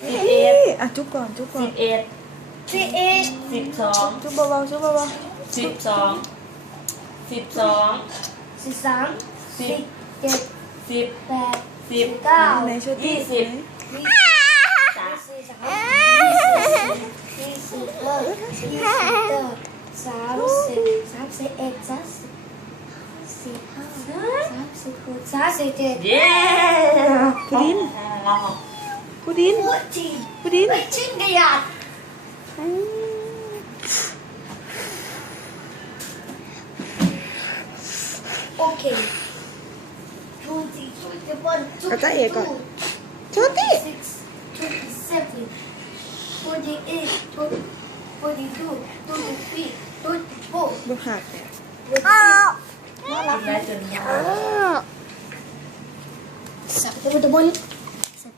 สิบเอ็ดอะจุ๊บก่อนจุ๊บก่อสินบเอ็ดสิบเอ็ดสิบสองจุ๊บเบาๆจุ๊บเบาสิบสองสิบสองสิบสามสิบเจ็ดสิบแปดสิบเก้าๆไหนช่วยยี่สิบยี่สามสิบสามยี่สิบเอ็ดยี่สิบเอ็ดสามสิบสามสิบเอ็ดสามสิบสี่ห้าสามสิบหกสามสิบเจ็ดเย้พุดินพุดินพูดจริงพุดินไม่จริงกระยาดโอเคทูจีทูจีบอลทูเอาจ้าเอก ก่อนโชติ six twenty seven twenty eight twenty twenty two twenty three twenty four ดูหักเนี่ย น่ารัก ได้จนยา สับไปตัวบนสับ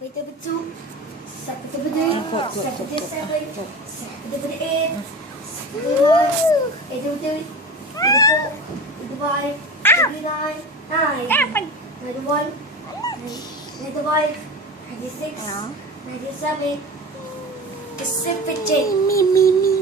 September 2, September 3, September 7, September 8, September 9, 83, 84, 85, 89, 90, 91, 95, 96, 97, 98.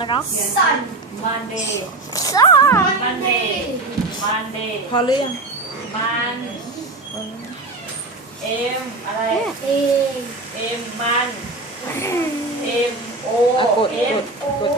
รียกอะไรนะคุณฮะกาแล้วก็สันมันเดย์สองมันเดย์มันเดย์พอหรือยังมันเอ็มอะไรเอเอ็มมันเอ็มโออะกดเอ็กมดโอกดก่อนเอ็น